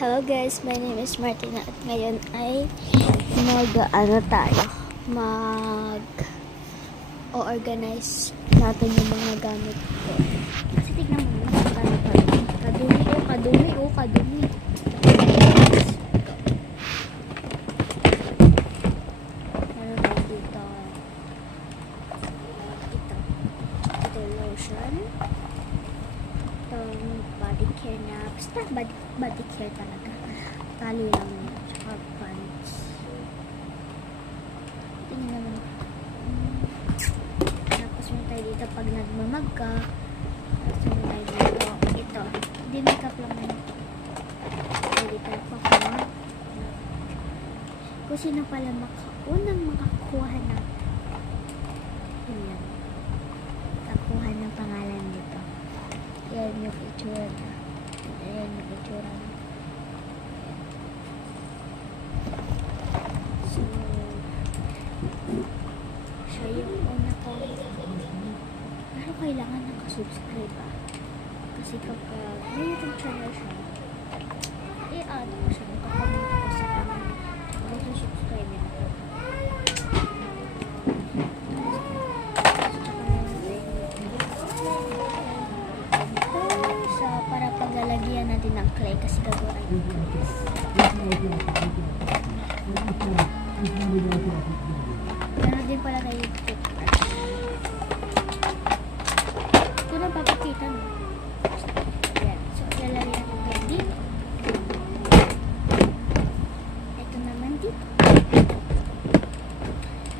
Hello guys, my name is Martina at ngayon ay mag-organize natin yung mga gamit ko. Kasi tignan mo yung mga gamit ko. Kadumi. Meron tayo dito. Ito yung lotion. Itong body care na, basta body care talaga. Tali lang yun. Tsaka pants. Tingnan naman. Tapos may tayo dito pag nagmamag ka. Tapos may tayo dito. Ito. Hindi makeup lang yun. Tayo dito pa ko. Kung sino pala unang makakuha na. Yun lang. Makakuha ng pangalan dito. Yan yung itsura na. Ayan yung itsura na. So, siya yung una ko. Pero kailangan nakasubscribe kasi kapag may YouTube channel siya, i-add ko siya. Nakakomment ko sa kanya. Tsaka subscribe yun ako. Para paglalagyan natin ng clay kasi gagawa ng clay. Meron din pala tayo toothbrush. Ito na papakita mo. Ayan. So, ilalagyan natin kayo dito. Ito naman dito.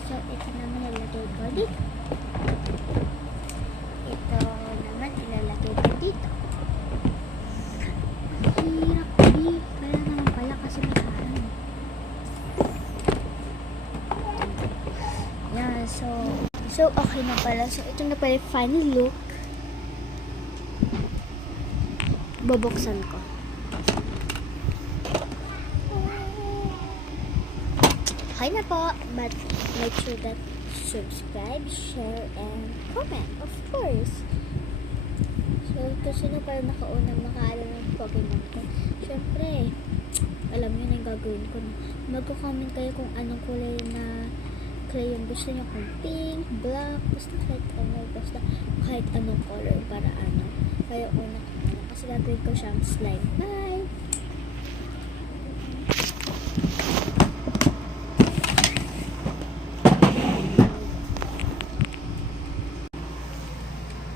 So, ito naman ilalagay ko dito. Ito naman ilalagay ko dito. Hirap di. Kaya naman pala kasi nakaharang. Yan, so okay na pala. So ito na pala yung final look. Bubuksan ko. Okay na po. But make sure that subscribe, share, and comment. Of course. So, kasi na parang nakaunang makaalam ng Pokemon ko. Siyempre, alam nyo na yung gagawin ko. Magko-comment kayo kung anong kulay na crayon gusto nyo. Kung pink, black, basta kahit anong color para ano. Kaya una ko na. Kasi gagawin ko siyang slime. Bye!